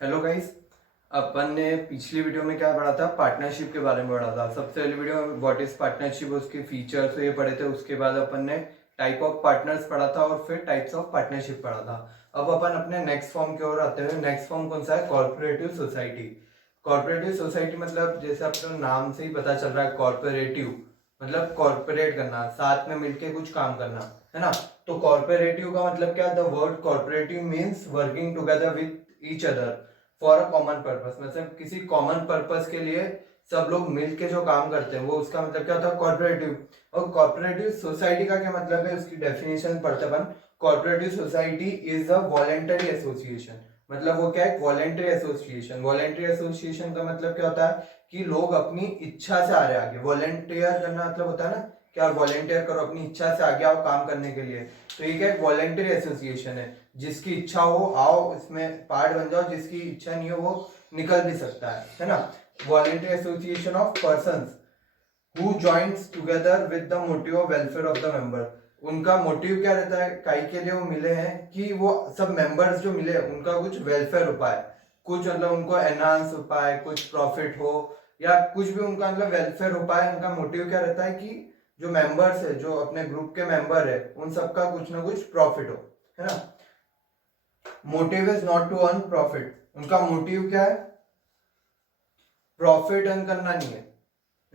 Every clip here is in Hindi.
Hello guys. अपन ने पिछली वीडियो में क्या पढ़ा था? पार्टनरशिप के बारे में पढ़ा था। सबसे पहली वीडियो में व्हाट इज पार्टनरशिप, उसके फीचर्स ये पढ़े थे। उसके बाद अपन ने टाइप ऑफ पार्टनर्स पढ़ा था और फिर टाइप्स ऑफ पार्टनरशिप पढ़ा था। अब अपन अपने नेक्स्ट फॉर्म की ओर आते हैं। नेक्स्ट फॉर्म कौन सा है? Corporative society. कॉर्पोरेटिव सोसाइटी मतलब जैसे अपने नाम से ही पता चल रहा है, कॉर्पोरेटिव मतलब कॉर्पोरेट करना, साथ में मिलके कुछ काम करना, है ना। तो कॉर्पोरेटिव का मतलब क्या? The word corporative means working together with each other for a common purpose. मतलब किसी कॉमन पर्पस के लिए सब लोग मिलके जो काम करते हैं वो उसका मतलब क्या होता है? कॉर्पोरेटिव। और कॉर्पोरेटिव सोसाइटी का क्या मतलब है? उसकी डेफिनेशन पढ़ते अपन। Cooperative society is a voluntary association. मतलब वो क्या है? Voluntary association. वॉलेंटरी एसोसिएशन का मतलब क्या होता है कि लोग अपनी इच्छा से आ रहे हैं आगे। वॉलेंटियर करना मतलब होता है ना कि आप वॉलेंटियर करो, अपनी इच्छा से आगे आओ काम करने के लिए। तो ये क्या एक वॉलेंटरी एसोसिएशन है। जिसकी इच्छा हो आओ इसमें पार्ट बन जाओ, जिसकी इच्छा नहीं हो वो निकल भी सकता है ना। Voluntary association of persons who joins together with the motive of welfare of the member. उनका मोटिव क्या रहता है? काई के लिए वो मिले हैं कि वो सब मेंबर्स जो मिले उनका कुछ वेलफेयर हो पाए, कुछ मतलब उनको एनहांस हो पाए, कुछ प्रॉफिट हो या कुछ भी उनका मतलब वेलफेयर हो पाए। उनका मोटिव क्या रहता है कि जो मेंबर्स है, जो अपने ग्रुप के मेंबर है, उन सबका कुछ ना कुछ प्रॉफिट हो, है ना। Motive is not to earn profit. उनका मोटिव क्या है? प्रॉफिट अर्न करना नहीं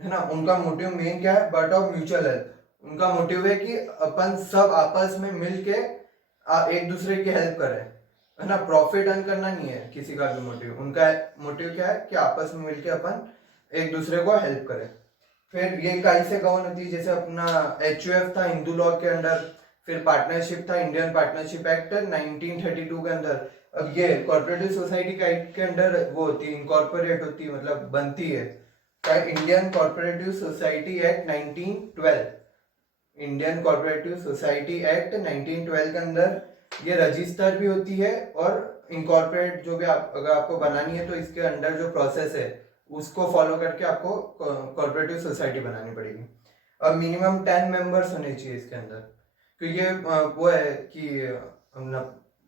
है ना। उनका मोटिव मेन क्या है? But of mutual help. उनका मोटिव है कि अपन सब आपस में मिलके एक दूसरे की हेल्प करें, है ना। प्रॉफिट अर्न करना नहीं है किसी का भी मोटिव। उनका मोटिव क्या है कि आपस में मिलके अपन एक दूसरे को हेल्प करें। फिर ये काई से गवर्न होती है? जैसे अपना एचयूएफ था हिंदू लॉ के अंडर, फिर पार्टनरशिप था इंडियन पार्टनरशिप एक्ट 1932 के अंदर। अब ये कॉर्पोरेटिव सोसाइटी का एक्ट के अंडर वो होती है, इनकॉर्पोरेट होती है, मतलब बनती है Indian corporative society act 1912। Indian corporative society act 1912 के अंदर ये रजिस्टर भी होती है और इनकॉर्पोरेट जो भी अगर आपको बनानी है तो इसके अंडर जो प्रोसेस है उसको फॉलो करके आपको कॉर्पोरेटिव सोसाइटी बनानी पड़ेगी। अब मिनिमम 10 मेंबर्स होने चाहिए इसके अंदर। तो ये वो है कि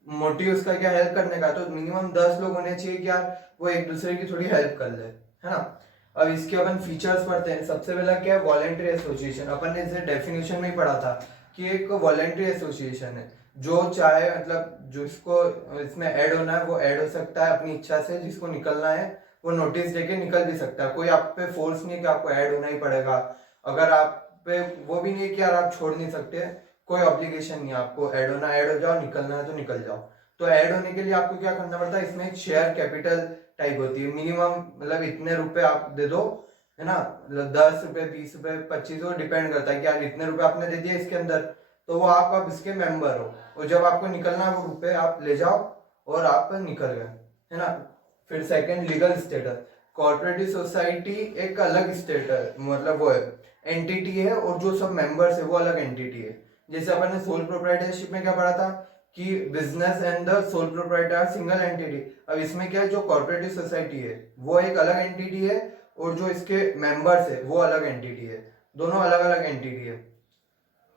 मोटिव उसका क्या हेल्प करने का, तो मिनिमम 10 लोग होने चाहिए कि यार वो एक दूसरे की थोड़ी हेल्प कर ले, है ना। अब इसके अपन फीचर्स पढ़ते हैं। सबसे पहला क्या है? Voluntary association. अपन ने इसे डेफिनेशन में ही पढ़ा था कि एक वॉलेंट्री एसोसिएशन है जो चाहे मतलब जिसको इसमें ऐड होना है वो ऐड हो सकता है अपनी इच्छा से, जिसको निकलना है वो नोटिस देके निकल भी सकता है। कोई आप पे फोर्स नहीं है कि आपको ऐड होना ही पड़ेगा। अगर आप पे वो भी नहीं है कि यार आप छोड़ नहीं सकते, कोई ऑब्लिगेशन नहीं है आपको ऐड होना, ऐड हो जाओ, निकलना है तो निकल जाओ। तो ऐड होने के लिए आपको क्या करना पड़ता है? इसमें एक शेयर कैपिटल टाइप होती है। मिनिमम मतलब इतने रुपए आप दे दो, है ना। मतलब 10 रुपए, 20 रुपए, 25, वो डिपेंड करता है कि यार इतने रुपए आपने दे दिए इसके अंदर, तो वो आप अब इसके मेंबर हो और जब आपको निकलना है वो रुपए आप ले जाओ और आप निकल गए, है ना। फिर second, legal status. Corporative society एक अलग स्टेटस मतलब वो है एंटिटी है और जो सब मेंबर्स है वो अलग एंटिटी है। जैसे अपन ने सोल प्रोप्राइटरशिप में क्या पढ़ा था कि business and the sole proprietor single entity. अब इसमें क्या है? जो कॉर्पोरेटिव सोसाइटी है वो एक अलग एंटिटी है और जो इसके मेंबर्स है वो अलग एंटिटी है। दोनों अलग अलग एंटिटी है।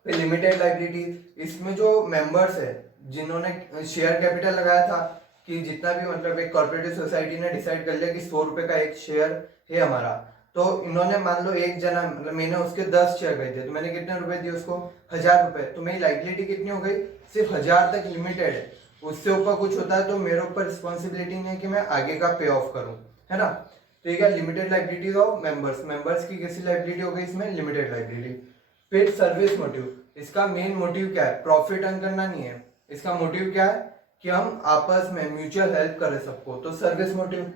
फिर लिमिटेड लाइबिलिटी। इसमें जो मेंबर्स है जिन्होंने शेयर कैपिटल लगाया था कि जितना भी मतलब एक कॉर्पोरेटिव सोसाइटी ने डिसाइड कर लिया कि 100 रुपए का एक शेयर है हमारा, तो इन्होंने मान लो एक जना मतलब मैंने उसके 10 शेयर खरीदे तो मैंने कितने रुपए दिए उसको? 1000 रुपए। तो मेरी लाइबिलिटी कितनी हो गई? सिर्फ 1000 तक लिमिटेड है। उससे ऊपर कुछ होता है तो मेरे ऊपर रिस्पॉन्सिबिलिटी नहीं है कि मैं आगे का पे ऑफ करूं, है ना। तो ये क्या? Limited liabilities of members. Members की कैसी लाइबिलिटी हो गई इसमें? Limited liability. फिर सर्विस मोटिव। इसका मेन मोटिव क्या है? प्रॉफिट अर्न करना नहीं है। इसका मोटिव क्या है कि हम आपस में म्यूचुअल हेल्प करें सबको, तो service motive.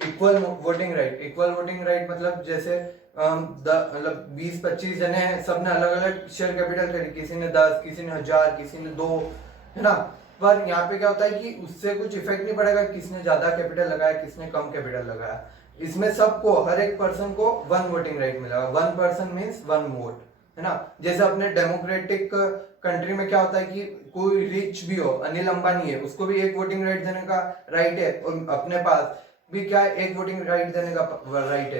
Equal voting right. Equal voting right मतलब जैसे मतलब 20-25 जने हैं, सबने अलग अलग शेयर कैपिटल करी, किसी ने 10, किसी ने 1000, किसी ने 2, है ना। पर यहाँ पे क्या होता है कि उससे कुछ इफेक्ट नहीं पड़ेगा किसने ज्यादा कैपिटल लगाया किसने कम कैपिटल लगाया। इसमें सबको, हर एक पर्सन को 1 वोटिंग राइट मिलेगा। 1 पर्सन मीन्स 1 वोट, है ना। जैसे अपने डेमोक्रेटिक कंट्री में क्या होता है कि कोई रिच भी हो, अनिल अंबानी है, उसको भी 1 वोटिंग राइट देने का राइट है और अपने पास भी क्या है 1 वोटिंग राइट देने का राइट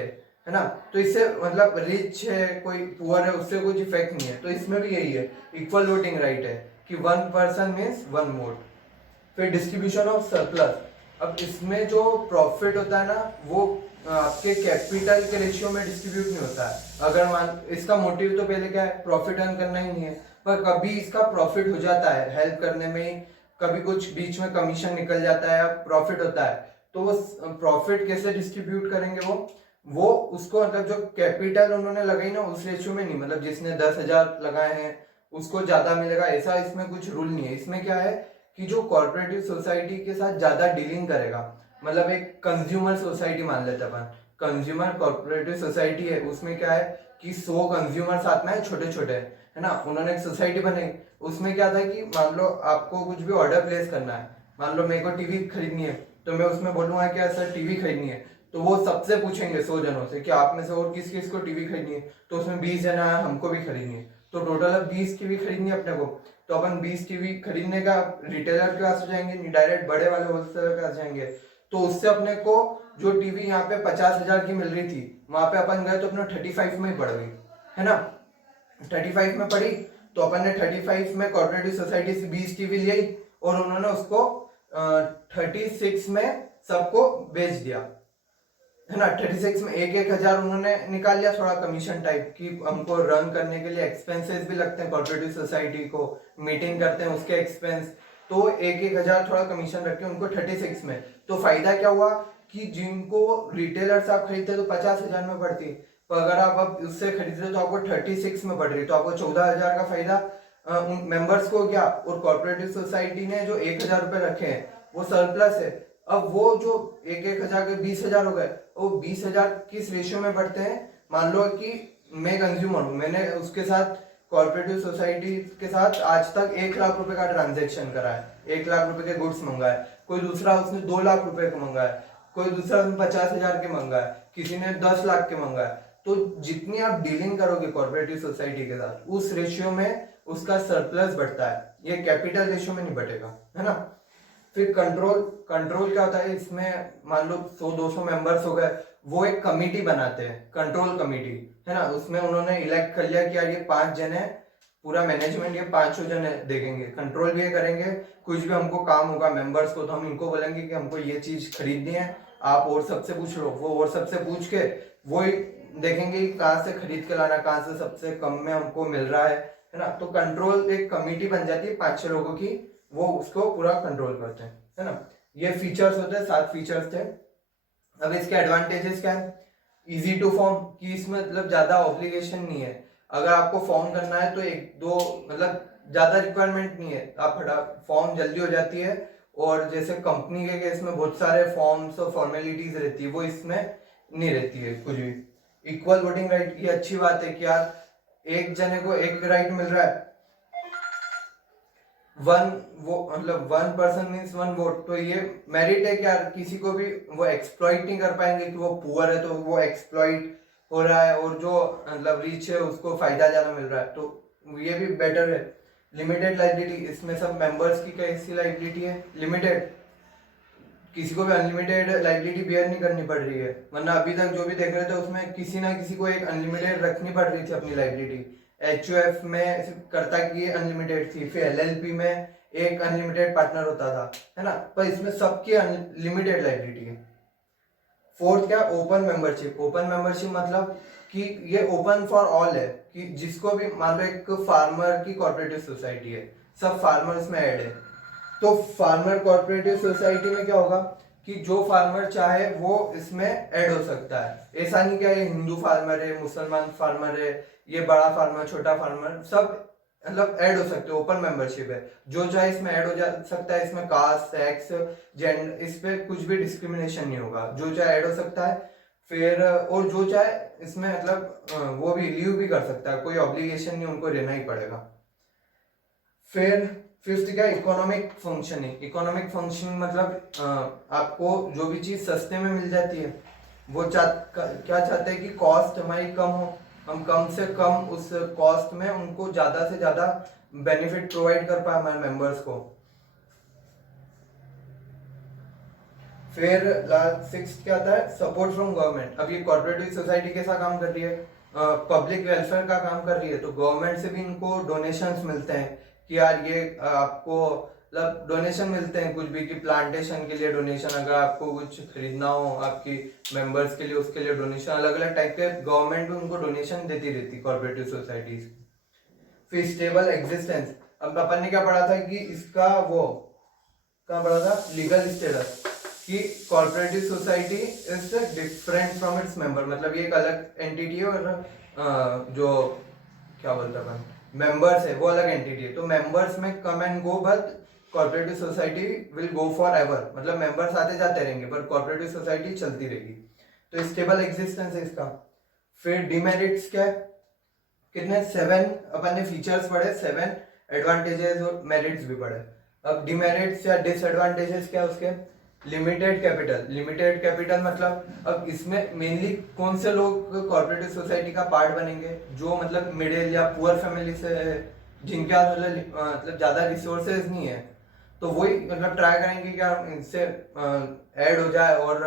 है ना। तो इससे मतलब रिच है कोई पुअर है उससे कुछ इफेक्ट नहीं है। तो इसमें भी यही है, इक्वल वोटिंग राइट है कि 1 पर्सन मीन्स 1 वोट। फिर डिस्ट्रीब्यूशन ऑफ सरप्लस। अब इसमें जो प्रॉफिट होता है ना वो आपके कैपिटल के रेशियो में डिस्ट्रीब्यूट नहीं होता है। अगर मान इसका मोटिव तो पहले क्या है, प्रॉफिट अर्न करना ही नहीं है, पर कभी इसका प्रॉफिट हो जाता है हेल्प करने में ही, कभी कुछ बीच में कमीशन निकल जाता है या प्रॉफिट होता है, तो वो प्रॉफिट कैसे डिस्ट्रीब्यूट करेंगे वो उसको मतलब जो कैपिटल उन्होंने लगाई ना उस रेशियो में नहीं, मतलब जिसने 10,000 लगाए हैं उसको ज्यादा मिलेगा, ऐसा इसमें कुछ रूल नहीं है। इसमें क्या है कि जो कॉर्पोरेटिव सोसाइटी के साथ ज्यादा डीलिंग करेगा, मतलब एक कंज्यूमर सोसाइटी मान लेते अपन, कंज्यूमर कॉर्पोरेटिव सोसाइटी है, उसमें क्या है कि 100 कंज्यूमर साथ में है, छोटे छोटे, है ना, उन्होंने एक सोसाइटी बनाई। उसमें क्या था कि मान लो आपको कुछ भी ऑर्डर प्लेस करना है, मान लो मेरे को टीवी खरीदनी है, तो मैं उसमें बोलूंगा क्या सर टीवी खरीदनी है, तो वो सबसे पूछेंगे 100 जनों से कि आप में से और किस किस को टीवी खरीदनी है, तो उसमें 20 जना है, हमको भी खरीदनी है, तो टोटल अब 20 टीवी खरीदनी है अपने को। तो अपन 20 टीवी खरीदने का रिटेलर के पास हो जाएंगे, नहीं डायरेक्ट बड़े वाले होलसेलर के पास जाएंगे, तो उससे अपने को जो टीवी यहाँ पे 50,000 की मिल रही थी, वहां पे अपन गए तो अपने 35 में ही पड़ गई, है ना, 35 में पड़ी, तो अपन ने 35 में कॉर्पोरेटिव सोसाइटी से 20 टीवी ली और उन्होंने उसको 36 में सबको बेच दिया, है ना। 36 में एक एक हजार उन्होंने निकाल लिया, थोड़ा कमीशन टाइप की, हमको रन करने के लिए एक्सपेंसेस भी लगते हैं कॉर्पोरेटिव सोसाइटी को, मीटिंग करते हैं उसके एक्सपेंस, तो एक एक हजार थोड़ा कमीशन रख के उनको 36 में। तो फायदा क्या हुआ कि जिनको रिटेलर से आप खरीदते तो 50,000 में पड़ती, तो अगर आप अब उससे खरीद रहे हो तो आपको 36 में पड़ रही, तो आपको 14,000 का फायदा उन मेंबर्स को हो गया, और कॉर्पोरेटिव सोसाइटी ने जो 1,000 रुपए रखे हैं वो सरप्लस है। अब वो जो एक एक हजार के 20,000 हो गए, वो 20,000 किस रेशियो में बढ़ते हैं, मान लो कि मैं कंज्यूमर हूँ, मैंने उसके साथ कॉर्पोरेटिव सोसाइटी के साथ आज तक 1,00,000 रुपए का ट्रांजेक्शन करा है, 1,00,000 रुपए के गुड्स मंगाए, कोई दूसरा उसने 2,00,000 रुपए का मंगाए, कोई दूसरा उसने 50,000 के मंगाए, किसी ने 10 लाख के मंगाए, तो जितनी आप डीलिंग करोगे कॉर्पोरेटिव सोसाइटी के साथ उस रेशियो में उसका सरप्लस बढ़ता है, ये कैपिटल रेशियो में नहीं बढ़ेगा, है ना। फिर कंट्रोल, कंट्रोल क्या होता है, इसमें मान लो 100-200 मेंबर्स हो गए, वो एक कमिटी बनाते हैं, कंट्रोल कमिटी, है ना, उसमें उन्होंने इलेक्ट कर लिया कि यार ये 5 जने, पूरा मैनेजमेंट ये 5 जने देखेंगे, कंट्रोल भी ये करेंगे, कुछ भी हमको काम होगा मेंबर्स को तो हम इनको बोलेंगे कि हमको ये चीज खरीदनी है, आप और सबसे पूछ लो, वो और सबसे पूछ के वो देखेंगे कहाँ से खरीद के लाना, कहाँ से सबसे कम में हमको मिल रहा है ना। तो कंट्रोल एक कमिटी बन जाती है 5-6 लोगों की, वो उसको पूरा कंट्रोल करते हैं, है ना। ये फीचर्स होते हैं, 7 फीचर्स थे। अब इसके एडवांटेजेस क्या है, इजी टू फॉर्म, कि इसमें मतलब ज्यादा ऑब्लिगेशन नहीं है, अगर आपको फॉर्म करना है तो एक दो मतलब ज्यादा रिक्वायरमेंट नहीं है, आप फटा फॉर्म जल्दी हो जाती है, और जैसे कंपनी के केस में बहुत सारे फॉर्म्स और फॉर्मेलिटीज रहती है, वो इसमें नहीं रहती है कुछ भी। इक्वल वोटिंग राइट, ये अच्छी बात है कि यार एक जने को एक राइट मिल रहा है, वन वो मतलब 1 पर्सन मीन्स 1 वोट, तो ये मेरिट है कि यार किसी को भी वो एक्सप्लॉइट नहीं कर पाएंगे कि वो पुअर है तो वो एक्सप्लॉइट हो रहा है, और जो मतलब रिच है उसको फायदा ज्यादा मिल रहा है, तो ये भी बेटर है। लिमिटेड लाइबिलिटी, इसमें सब मेंबर्स की कैसी लाइबिलिटी है, लिमिटेड, किसी को भी अनलिमिटेड लाइबिलिटी बेयर नहीं करनी पड़ रही है, वरना अभी तक जो भी देख रहे थे उसमें किसी ना किसी को एक अनलिमिटेड रखनी पड़ रही थी अपनी लाइबिलिटी। एचयूएफ में करता कि अनलिमिटेड थी, फिर एलएलपी में एक अनलिमिटेड पार्टनर होता था, है ना, पर इसमें सबकी अनलिमिटेड लाइबिलिटी है। फोर्थ क्या, ओपन मेंबरशिप, ओपन मेंबरशिप मतलब कि ये ओपन फॉर ऑल है, कि जिसको भी मान लो एक फार्मर की कॉर्पोरेटिव सोसाइटी है, सब फार्मर इसमें ऐड है, तो फार्मर कॉर्पोरेटिव सोसाइटी में क्या होगा कि जो फार्मर चाहे वो इसमें ऐड हो सकता है, ऐसा नहीं क्या ये हिंदू फार्मर है, मुसलमान फार्मर है, ये बड़ा फार्मर छोटा फार्मर सब मतलब ऐड हो सकते हैं, ओपन मेंबरशिप है, जो चाहे इसमें ऐड हो जा सकता है, इसमें कास्ट सेक्स जेंडर इस पे कुछ भी डिस्क्रिमिनेशन नहीं होगा, जो चाहे ऐड हो सकता है। फिर और जो चाहे इसमें मतलब वो भी लीव भी कर सकता है, कोई ऑब्लिगेशन नहीं, उनको रहना ही पड़ेगा। फिर फिफ्थ क्या, इकोनॉमिक फंक्शनिंग, इकोनॉमिक फंक्शनिंग मतलब आपको जो भी चीज सस्ते में मिल जाती है, वो क्या चाहते हैं कि कॉस्ट हमारी कम हो, हम कम से कम उस कॉस्ट में उनको ज्यादा से ज्यादा बेनिफिट प्रोवाइड कर पाए हमारे मेंबर्स को। फिर सिक्स क्या आता है, सपोर्ट फ्रॉम गवर्नमेंट, अब ये कॉर्पोरेटिव सोसाइटी कैसा काम कर रही है, पब्लिक वेलफेयर का काम कर रही है, तो गवर्नमेंट से भी इनको डोनेशंस मिलते हैं कि यार ये आपको मतलब डोनेशन मिलते हैं कुछ भी, कि प्लांटेशन के लिए डोनेशन, अगर आपको कुछ खरीदना हो आपकी मेंबर्स के लिए, उसके लिए डोनेशन, अलग अलग टाइप के गवर्नमेंट भी उनको डोनेशन देती रहती कोऑपरेटिव सोसाइटीज। फिर स्टेबल एग्जिस्टेंस, अब अपन ने क्या पढ़ा था कि इसका वो कहाँ पढ़ा था, लीगल स्टेटस, कि corporative society is different from its member, मतलब ये एक अलग एंटिटी है, और जो क्या बोलते हैं मेंबर्स है वो अलग एंटिटी है। तो मेंबर्स में come and go, but corporative society will go for ever, मतलब मेंबर्स आते जाते रहेंगे पर कॉर्पोरेटिव सोसाइटी चलती रहेगी। तो स्टेबल एग्जिस्टेंस है इसका। फिर डिमेरिट्स क्या है, कितने 7 अपन ने फीचर्स पढ़े, 7 एडवांटेजेस और मेरिट्स भी पढ़े। अब डिमेरिट्स या डिसएडवांटेजेस क्या उसके, लिमिटेड कैपिटल, लिमिटेड कैपिटल मतलब अब इसमें मेनली कौन से लोग कॉर्पोरेटिव सोसाइटी का पार्ट बनेंगे, जो मतलब मिडिल या पुअर फैमिली से है, जिनके पास मतलब ज्यादा रिसोर्सेज नहीं है, तो वही मतलब ट्राई करेंगे कि हम इनसे ऐड हो जाए और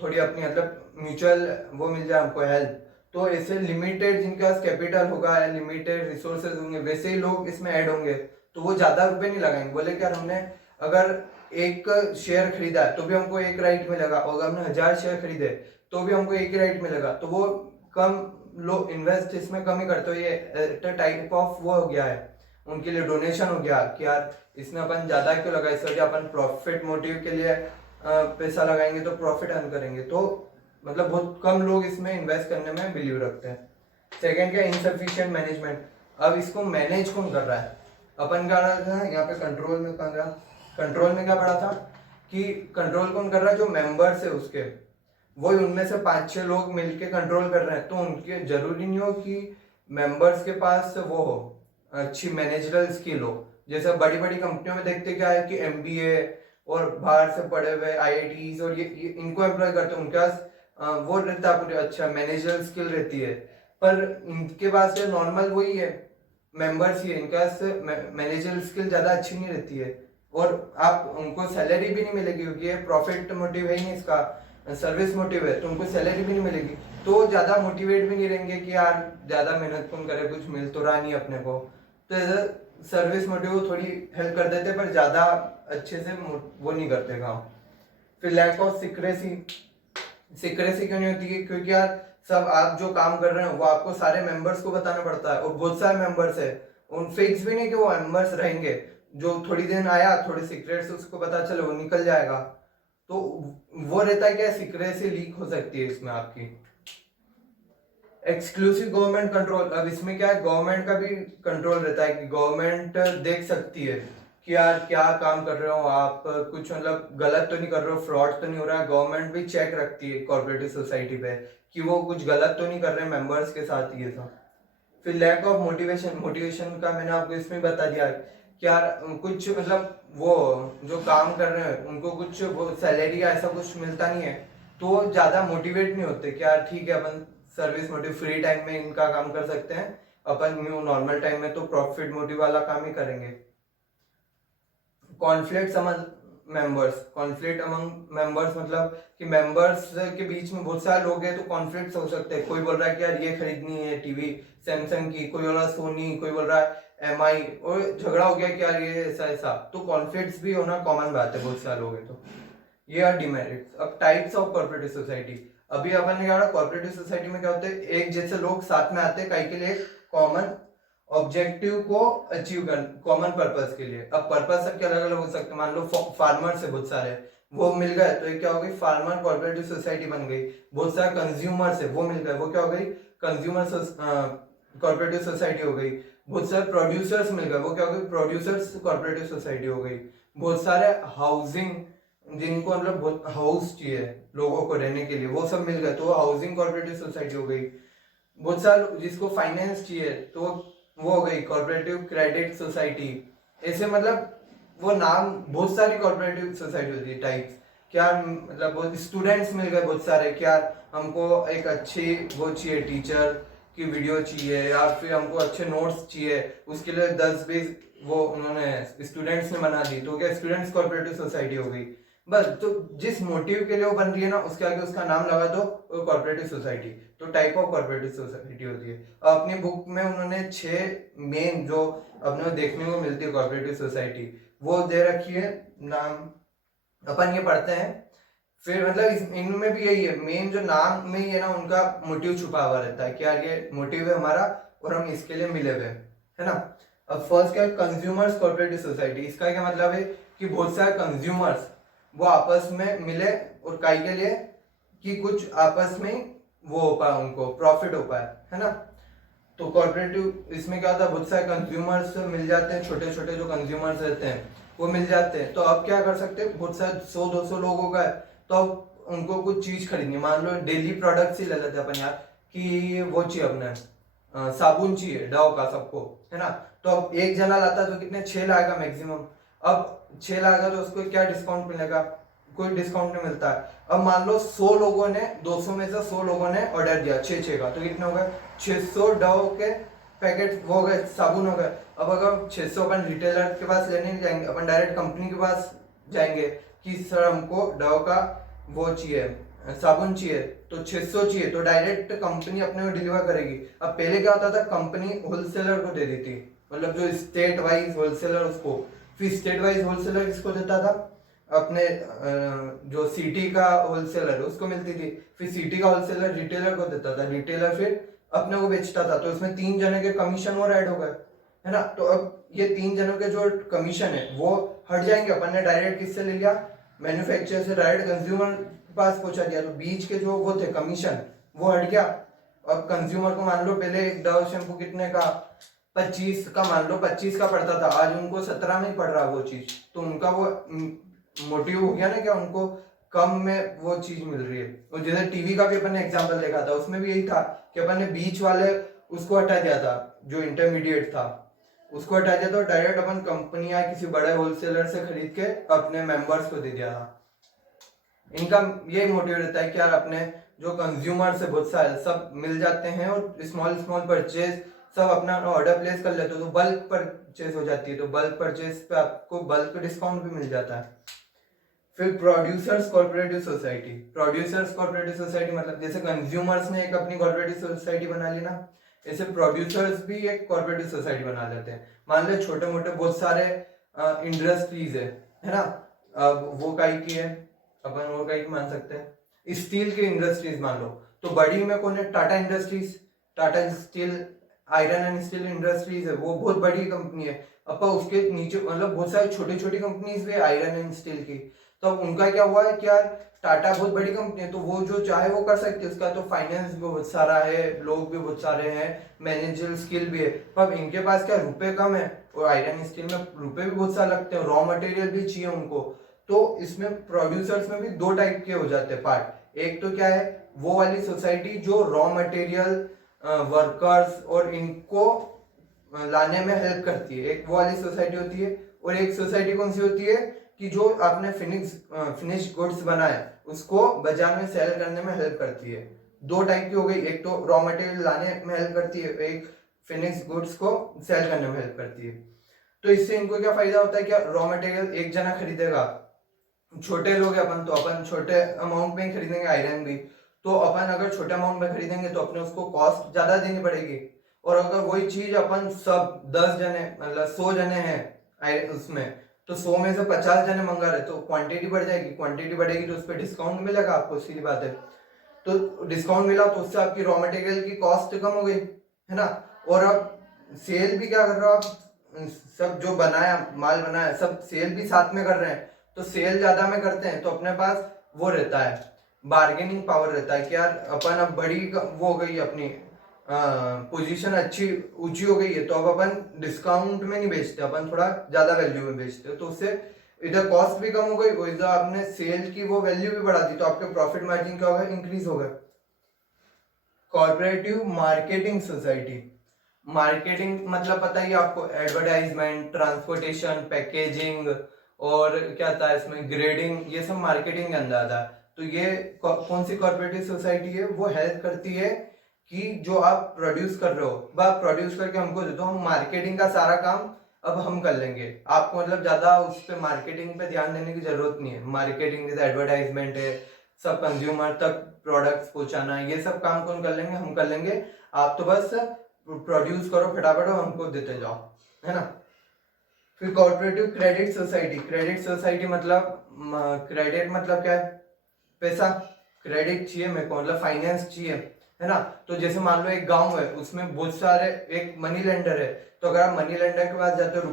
थोड़ी अपनी मतलब म्यूचुअल वो मिल जाए हमको हेल्प। तो ऐसे लिमिटेड जिनके पास कैपिटल होगा या लिमिटेड रिसोर्सेज होंगे, वैसे ही लोग इसमें ऐड होंगे, तो वो ज्यादा रुपए नहीं लगाएंगे। बोले कि हमने अगर एक शेयर खरीदा है तो भी हमको एक राइट मिलेगा, और अगर हमने 1000 शेयर खरीदे तो भी हमको एक ही राइट मिलेगा। तो वो कम लोग इन्वेस्ट इसमें कम ही करते हो। ये टाइप ऑफ वो हो गया है उनके लिए, डोनेशन हो गया कि यार इसमें अपन ज्यादा क्यों लगा, इस वजह अपन प्रॉफिट मोटिव के लिए पैसा लगाएंगे तो प्रॉफिट अर्न करेंगे। तो मतलब बहुत कम लोग इसमें इन्वेस्ट करने में बिलीव रखते हैं। सेकेंड क्या, इनसफिशिएंट मैनेजमेंट। अब इसको मैनेज कौन कर रहा है, अपन क्या रहा था यहाँ पे कंट्रोल में, कहाँ गया, कंट्रोल में क्या पढ़ा था कि कंट्रोल कौन कर रहा है, जो मेंबर्स है उसके, वही उनमें से 5-6 लोग मिलके कंट्रोल कर रहे हैं। तो उनके जरूरी नहीं हो कि मेंबर्स के पास वो हो अच्छी मैनेजरल स्किल हो। जैसे बड़ी बड़ी कंपनियों में देखते क्या है कि एमबीए और बाहर से पढ़े हुए आईआईटीज और ये इनको एम्प्लॉय करते हैं, उनके पास वो रहता है पूरी अच्छा मैनेजरल स्किल रहती है। पर इनके पास नॉर्मल वही है, मेंबर्स ही है, इनके पास मैनेजरल स्किल ज्यादा अच्छी नहीं रहती है, और आप उनको सैलरी भी नहीं मिलेगी क्योंकि ये प्रॉफिट मोटिव है ही नहीं, इसका सर्विस मोटिव है, तो उनको सैलरी भी नहीं मिलेगी। तो ज्यादा मोटिवेट भी नहीं रहेंगे कि यार ज्यादा मेहनत कौन करे, कुछ मिल तो रहा नहीं अपने को। तो सर्विस मोटिव थोड़ी हेल्प कर देते पर ज्यादा अच्छे से वो नहीं करते काम। फिर लैक ऑफ सिक्रेसी, सिक्रेसी क्यों नहीं होती है, क्योंकि यार सब आप जो काम कर रहे हो वो आपको सारे मेंबर्स को बताना पड़ता है, और बहुत सारे मेंबर्स है, उन फिक्स भी नहीं कि वो मेंबर्स रहेंगे, जो थोड़ी दिन आया थोड़ी सीक्रेट्स उसको पता चले वो निकल जाएगा। तो वो रहता है क्या, सिक्रेसी लीक हो सकती है इसमें आपकी। एक्सक्लूसिव गवर्नमेंट कंट्रोल, अब इसमें क्या है, गवर्नमेंट का भी कंट्रोल रहता है कि गवर्नमेंट देख सकती है कि यार क्या काम कर रहे हो आप, कुछ मतलब गलत तो नहीं कर रहे हो, फ्रॉड तो नहीं हो रहा है। गवर्नमेंट भी चेक रखती है कॉर्पोरेटिव सोसाइटी पे कि वो कुछ गलत तो नहीं कर रहे मेंबर्स के साथ, ये सब। फिर लैक ऑफ मोटिवेशन, मोटिवेशन का मैंने आपको इसमें बता दिया कि यार कुछ मतलब वो जो काम कर रहे हैं उनको कुछ वो सैलरी या ऐसा कुछ मिलता नहीं है, तो ज्यादा मोटिवेट नहीं होते कि यार ठीक है अपन सर्विस मोटिव फ्री टाइम में इनका काम कर सकते हैं, अपन नॉर्मल टाइम में तो प्रॉफिट मोटिव वाला काम ही करेंगे। Conflict among members, conflict among members मतलब कि मेंबर्स के बीच में बहुत सारे लोग हैं तो कॉन्फ्लिक्ट हो सकते हैं। कोई बोल रहा है कि यार ये खरीदनी है टीवी सैमसंग की, कोई बोल रहा है सोनी, कोई बोल रहा है एमआई, और झगड़ा हो गया कि यार ये ऐसा ऐसा। तो कॉन्फ्लिक्ट्स भी होना कॉमन बात है बहुत सारे लोग हैं तो। ये आर डिमेरिट्स। अब टाइप्स ऑफ कॉर्पोरेटिव सोसाइटी, अभी अपन ने कहा कॉर्पोरेटिव सोसाइटी में क्या होते हैं, एक जैसे लोग साथ में आते हैं कई के लिए कॉमन ऑब्जेक्टिव को अचीव कर, कॉमन पर्पस के लिए। अब पर्पस सबके अलग अलग हो सकते हैं, मान लो फार्मर से बहुत सारे वो मिल गए तो ये क्या हो गई, फार्मर कॉर्पोरेटिव सोसाइटी बन गई। बहुत सारे कंज्यूमर से वो मिल गए, वो क्या हो गई, कंज्यूमर कॉर्पोरेटिव सोसाइटी हो गई। बहुत सारे प्रोड्यूसर्स मिल गए, वो क्या हो गई, प्रोड्यूसर्स कॉर्पोरेटिव सोसाइटी हो गई। बहुत सारे हाउसिंग, जिनको मतलब बहुत हाउस चाहिए लोगों को रहने के लिए, वो सब मिल गए तो हाउसिंग कॉर्पोरेटिव सोसाइटी हो गई। बहुत सारे जिसको फाइनेंस चाहिए तो वो हो गई कॉर्पोरेटिव क्रेडिट सोसाइटी। ऐसे मतलब वो नाम बहुत सारी कॉर्पोरेटिव सोसाइटी होती है टाइप्स। क्या मतलब बहुत स्टूडेंट्स मिल गए बहुत सारे, क्या हमको एक अच्छी वो चाहिए टीचर की वीडियो चाहिए, या फिर हमको अच्छे नोट्स चाहिए, उसके लिए 10-20 वो उन्होंने स्टूडेंट्स ने बना दी, तो क्या स्टूडेंट्स कॉर्पोरेटिव सोसाइटी हो गई। बस तो जिस मोटिव के लिए वो बन रही है ना उसके आगे उसका नाम लगा दो, वो कॉर्पोरेटिव सोसाइटी। तो टाइप ऑफ कॉर्पोरेटिव सोसाइटी होती है। अपनी बुक में उन्होंने 6 मेन जो अपने देखने को मिलती है कॉर्पोरेटिव सोसाइटी, वो दे रखी है नाम, अपन ये पढ़ते हैं। फिर मतलब इनमें भी यही है, मेन जो नाम में ही है ना उनका मोटिव छुपा हुआ रहता है कि यार ये मोटिव है हमारा और हम इसके लिए मिले हुए है ना। अब फर्स्ट क्या, कंज्यूमर्स कोऑपरेटिव सोसाइटी। इसका क्या मतलब है कि बहुत सारे कंज्यूमर्स वो आपस में मिले और काई के लिए कि कुछ आपस में वो हो पाए, उनको प्रॉफिट हो पाए, है ना। तो कॉर्पोरेटिव इसमें क्या होता है, बहुत सारे कंज्यूमर्स मिल जाते हैं, छोटे छोटे जो कंज्यूमर्स रहते हैं वो मिल जाते हैं। तो अब क्या कर सकते हैं, बहुत सारे 100-200 लोग हो गए, तो अब उनको कुछ चीज खरीदनी, मान लो डेली प्रोडक्ट्स ही ले लेते हैं अपन यार, कि वो चाहिए अपने साबुन चाहिए डव का सबको, है ना। तो अब एक जना लाता है तो कितने 6 लाएगा मैक्सिमम। अब 6 लाएगा तो उसको क्या डिस्काउंट मिलेगा, कोई डिस्काउंट नहीं मिलता है। अब मान लो 100 लोगों ने, 200 में से 100 लोगों ने ऑर्डर दिया 6-6 का, तो कितने हो गए 600 डव के पैकेट वो हो गए, साबुन हो गए। अब अगर 600 अपन रिटेलर के पास लेने नहीं जाएंगे, अपन डायरेक्ट कंपनी के पास जाएंगे कि सर हमको डव का वो चाहिए, साबुन चाहिए, तो 600 चाहिए, तो डायरेक्ट कंपनी अपने को डिलीवर करेगी। अब पहले क्या होता था, कंपनी होलसेलर को दे देती, मतलब जो स्टेट वाइज होलसेलर उसको, फिर स्टेट वाइज होलसेलर किसको देता था, अपने जो सिटी का होलसेलर उसको मिलती थी, फिर सिटी का होलसेलर रिटेलर को देता था, रिटेलर फिर अपने को बेचता था। तो इसमें 3 जने के कमीशन और ऐड हो गए, है ना। तो अब ये 3 जनों के जो कमीशन है वो हट जाएंगे, अपन ने डायरेक्ट किससे ले लिया, मैन्युफैक्चरर से डायरेक्ट कंज्यूमर के पास पहुंचा दिया, तो बीच के जो वो थे कमीशन वो हट गया। अब कंज्यूमर को मान लो पहले एक डव शैम्पू कितने का, 25 का, मान लो 25 का पड़ता था, आज उनको 17 में ही पड़ रहा वो चीज, तो उनका वो मोटिव हो गया ना, क्या उनको कम में वो चीज मिल रही है। और जैसे टीवी का भी अपन ने एग्जांपल देखा था, उसमें भी यही था कि अपन ने बीच वाले उसको हटा दिया था, जो इंटरमीडिएट था उसको हटा दिया था, डायरेक्ट अपन कंपनी या किसी बड़े होलसेलर से खरीद के अपने मेंबर्स को दे दिया था। इनका ये मोटिव रहता है कि यार अपने जो कंज्यूमर से बहुत सारे सब मिल जाते हैं और स्मॉल स्मॉल परचेज सब अपना ऑर्डर प्लेस कर लेते हो, तो बल्क परचेज हो जाती है, तो बल्क परचेज पे आपको बल्क डिस्काउंट भी मिल जाता है। फिर producers cooperative society. Producers cooperative society मतलब जैसे कंज्यूमर्स ने एक अपनी कोऑपरेटिव सोसाइटी बना ली ना, ऐसे प्रोड्यूसर्स भी एक कोऑपरेटिव सोसाइटी बना लेते हैं। मान लो छोटे मोटे बहुत सारे इंडस्ट्रीज है ना, अब वो काई की है, अपन वो काई की मान सकते हैं, स्टील की इंडस्ट्रीज मान लो, तो बड़ी में कौन है, Tata industries, Tata steel iron and steel industries है, वो बहुत बड़ी कंपनी है। अब उसके नीचे मतलब बहुत सारी छोटी छोटी कंपनीज भी है आयरन एंड स्टील की। तो उनका क्या हुआ है कि यार टाटा बहुत बड़ी कंपनी है, तो वो जो चाहे वो कर सकते हैं, उसका तो फाइनेंस भी बहुत सारा है, लोग भी बहुत सारे हैं, मैनेजर स्किल भी है। पर इनके पास क्या रुपए कम है, और आयरन स्टील में रुपए भी बहुत सारे लगते हैं, रॉ मटेरियल भी चाहिए उनको। तो इसमें प्रोड्यूसर्स में भी 2 टाइप के हो जाते हैं पार्ट। एक तो क्या है, वो वाली सोसाइटी जो रॉ मटेरियल वर्कर्स और इनको लाने में हेल्प करती है, एक वो वाली सोसाइटी होती है। और एक सोसाइटी कौन सी होती है कि जो आपने फिनिश गुड्स बनाए उसको बाजार में सेल करने में हेल्प करती है। 2 टाइप की हो गई, एक तो रॉ मटेरियल लाने में हेल्प करती है, एक फिनिश गुड्स को सेल करने में हेल्प करती है। तो इससे इनको क्या फायदा होता है, क्या रॉ मटेरियल एक जना खरीदेगा, छोटे लोग हैं अपन, तो अपन छोटे अमाउंट में ही खरीदेंगे आयरन भी, तो अपन अगर छोटे अमाउंट में खरीदेंगे तो अपने उसको कॉस्ट ज्यादा देनी पड़ेगी। और अगर वही चीज अपन सब 10 जने मतलब 100 जने हैं उसमें, तो 100 में से 50 जने मंगा रहे, तो क्वांटिटी बढ़ जाएगी, क्वांटिटी बढ़ेगी तो उस पर डिस्काउंट मिलेगा आपको, सीधी बात है। तो डिस्काउंट मिला तो उससे आपकी रॉ मटेरियल की कॉस्ट कम हो गई, है ना। और अब सेल भी क्या कर रहे हो आप, सब जो बनाया माल बनाया सब सेल भी साथ में कर रहे हैं, तो सेल ज्यादा में करते हैं तो अपने पास वो रहता है, बार्गेनिंग पावर रहता है कि यार अपन अब बड़ी वो हो गई अपनी पोजीशन अच्छी ऊंची हो गई है, तो अब अपन डिस्काउंट में नहीं बेचते, अपन थोड़ा ज्यादा वैल्यू में बेचते हैं, तो उससे इधर कॉस्ट भी कम हो गई और इधर आपने सेल की वो वैल्यू भी बढ़ा दी, तो आपके प्रॉफिट मार्जिन क्या होगा, इंक्रीज होगा। Corporative marketing society. मार्केटिंग मतलब पता ही आपको, एडवर्टाइजमेंट, ट्रांसपोर्टेशन, पैकेजिंग और क्या आता है इसमें, ग्रेडिंग, ये सब मार्केटिंग के अंदर आता है। तो ये कौन सी कॉर्पोरेटिव सोसाइटी है, वो हेल्प करती है कि जो आप प्रोड्यूस कर रहे हो वह आप प्रोड्यूस करके हमको दे दो, हम मार्केटिंग का सारा काम अब हम कर लेंगे, आपको मतलब ज्यादा उस पे मार्केटिंग पे ध्यान देने की जरूरत नहीं है। मार्केटिंग जैसे एडवर्टाइजमेंट है, सब कंज्यूमर तक प्रोडक्ट्स पहुंचाना, ये सब काम कौन कर लेंगे, हम कर लेंगे, आप तो बस प्रोड्यूस करो फटाफट और हमको देते जाओ, है ना। फिर corporative credit society. Credit society मतलब क्रेडिट मतलब क्या है? पैसा। क्रेडिट चाहिए मेरे को, मतलब फाइनेंस चाहिए, है ना। तो जैसे मान लो एक गांव है, उसमें बहुत सारे, एक मनी लेंडर है, तो अगर आप मनी लेंडर के पास जाते हो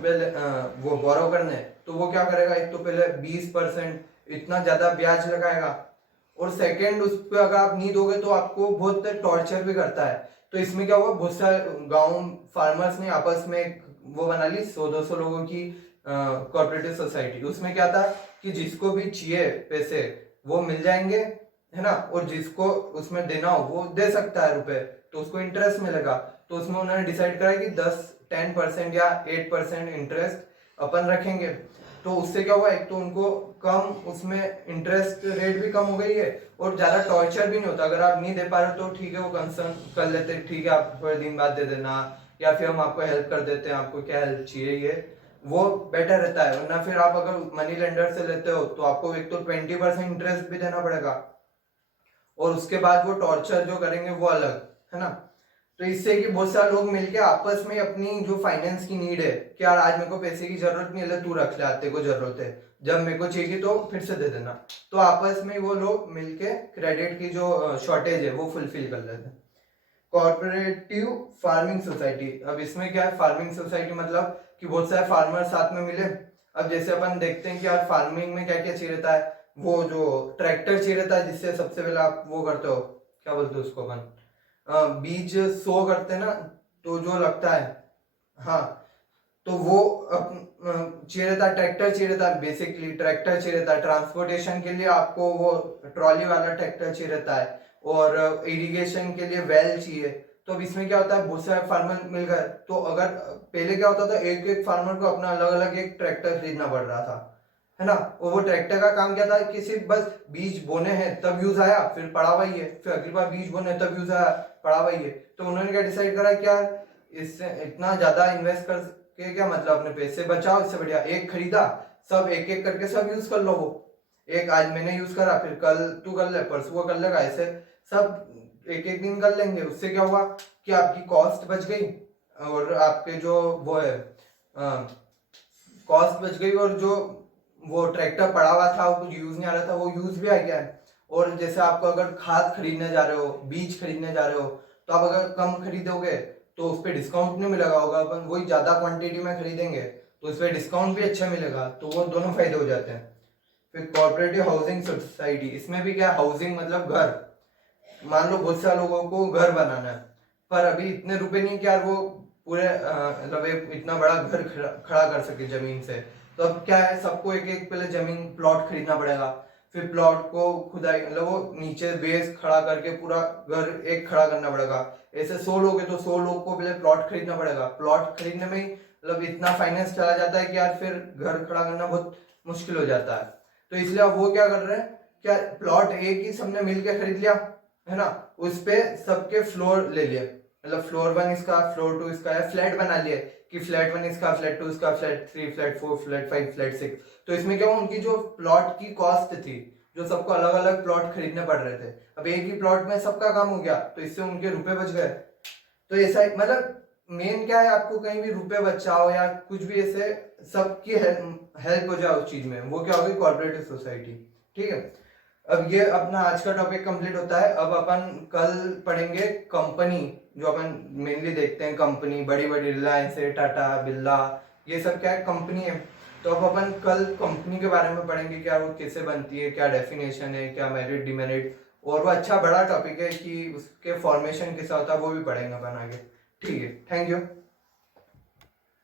वो बोरो करने, तो वो क्या करेगा, एक तो पहले 20% इतना ज्यादा ब्याज लगाएगा, और सेकंड उस पर अगर आप नहीं दोगे तो आपको बहुत टॉर्चर भी करता है। तो इसमें क्या हुआ, बहुत सारे गांव फार्मर्स ने आपस में वो बना ली 100-200 लोगों की कोऑपरेटिव सोसाइटी। उसमें क्या था कि जिसको भी चाहिए पैसे वो मिल जाएंगे, है ना, और जिसको उसमें देना हो वो दे सकता है रुपए, तो उसको इंटरेस्ट मिलेगा। तो उसमें उन्होंने डिसाइड करा कि 10-10% या 8% इंटरेस्ट अपन रखेंगे। तो उससे क्या हुआ, एक तो उनको कम उसमें इंटरेस्ट रेट भी कम हो गई है, और ज्यादा टॉर्चर भी नहीं होता। अगर आप नहीं दे पा रहे हो तो ठीक है, वो कंसर्न कर लेते, ठीक है आप थोड़े दिन बाद दे देना, या फिर हम आपको हेल्प कर देते हैं, आपको क्या हेल्प चाहिए, ये वो बेटर रहता है। वरना फिर आप अगर मनी लेंडर से लेते हो तो आपको एक तो 20% इंटरेस्ट भी देना पड़ेगा, और उसके बाद वो टॉर्चर जो करेंगे वो अलग, है ना। तो इससे कि बहुत सारे लोग मिलके आपस में अपनी जो फाइनेंस की नीड है कि यार आज मेरे को पैसे की जरूरत नहीं है, तू रख ले, आते को जरूरत है, जब मेरे को चाहिए तो फिर से दे देना, तो आपस में वो लोग मिलके क्रेडिट की जो शॉर्टेज है वो फुलफिल कर लेते हैं। Corporative farming society. अब इसमें क्या है, फार्मिंग सोसाइटी मतलब कि बहुत सारे फार्मर साथ में मिले। अब जैसे अपन देखते हैं कि यार फार्मिंग में क्या क्या चाहिए रहता है, वो जो ट्रैक्टर चाहिए रहता है, जिससे सबसे पहले आप वो करते हो, क्या बोलते हो उसको अपन, बीज सो करते हैं ना, तो जो लगता है, हाँ, तो वो चाहिए रहता है, ट्रैक्टर चाहिए रहता है, बेसिकली ट्रैक्टर चाहिए रहता है। ट्रांसपोर्टेशन के लिए आपको वो ट्रॉली वाला ट्रैक्टर चाहिए रहता है, और इरिगेशन के लिए वेल चाहिए। तो अब इसमें क्या होता है, बहुत सारे फार्मर मिल गए, तो अगर पहले क्या होता था, एक एक फार्मर को अपना अलग अलग एक ट्रैक्टर खरीदना पड़ रहा था, है ना। और वो ट्रैक्टर का काम क्या था कि सिर्फ बस बीज बोने हैं तब यूज आया, फिर पड़ा वही है, फिर अगली बार बीज बोने तब यूज आया, पड़ा वही है। तो उन्होंने क्या डिसाइड करा कि यार इससे इतना ज्यादा इन्वेस्ट कर के क्या मतलब, अपने पैसे बचाओ, इससे बढ़िया एक खरीदा, सब एक एक करके सब यूज कर लो। वो एक आज मैंने यूज करा, फिर कल तू कर ले, परसों वो कर लेगा, ऐसे सब एक एक दिन कर लेंगे। उससे क्या हुआ कि आपकी कॉस्ट बच गई, और आपके जो वो है कॉस्ट बच गई, और जो वो ट्रैक्टर पड़ा हुआ था वो कुछ यूज नहीं आ रहा था, वो यूज भी आ गया है। और जैसे आपको अगर खाद खरीदने जा रहे हो, बीज खरीदने जा रहे हो, तो आप अगर कम खरीदोगे तो उस पर डिस्काउंट नहीं मिलेगा, होगा अपन वही ज्यादा क्वांटिटी में खरीदेंगे तो उस पर डिस्काउंट भी अच्छा मिलेगा, तो वो दोनों फायदे हो जाते हैं। फिर कॉर्पोरेटिव हाउसिंग सोसाइटी। इसमें भी क्या, हाउसिंग मतलब घर। मान लो बहुत सारे लोगों को घर बनाना है, पर अभी इतने रुपए नहीं कि यार वो पूरे मतलब एक इतना बड़ा घर खड़ा कर सके जमीन से। तो अब क्या है, सबको एक एक पहले जमीन प्लॉट खरीदना पड़ेगा, फिर प्लॉट को खुदाई मतलब वो नीचे बेस खड़ा करके पूरा घर एक खड़ा करना पड़ेगा। ऐसे 100 लोग है तो 100 लोग को पहले प्लॉट खरीदना पड़ेगा। प्लॉट खरीदने में ही मतलब इतना फाइनेंस चला जाता है कि यार फिर घर खड़ा करना बहुत मुश्किल हो जाता है। तो इसलिए अब वो क्या कर रहे हैं, क्या प्लॉट एक ही सबने मिलकर खरीद लिया, है ना, उस पे सबके फ्लोर ले लिए, मतलब फ्लोर 1 इसका, फ्लोर 2 इसका, या फ्लैट बना लिए कि फ्लैट 1 इसका, फ्लैट 2 इसका, फ्लैट 3, फ्लैट 4, फ्लैट 5, फ्लैट 6। तो इसमें क्या हुआ, उनकी जो प्लॉट की कॉस्ट थी, जो सबको अलग अलग प्लॉट खरीदने पड़ रहे थे, अब एक ही प्लॉट में सबका काम हो गया, तो इससे उनके रुपए बच गए। तो ऐसा मतलब मेन क्या है, आपको कहीं भी रुपए बचाओ या कुछ भी ऐसे सबकी हेल्प हो जाए उस चीज में, वो क्या होगी, कॉर्पोरेटिव सोसाइटी। ठीक है, अब ये अपना आज का टॉपिक कंप्लीट होता है। अब अपन कल पढ़ेंगे कंपनी, जो अपन मेनली देखते हैं कंपनी, बड़ी बड़ी रिलायंस है, टाटा, बिरला, ये सब क्या है, कंपनी है। तो अब अपन कल कंपनी के बारे में पढ़ेंगे, क्या वो कैसे बनती है, क्या डेफिनेशन है, क्या मेरिट डिमेरिट, और वो अच्छा बड़ा टॉपिक है कि उसके फॉर्मेशन कैसा होता है, वो भी पढ़ेंगे अपन आगे। ठीक है, थैंक यू।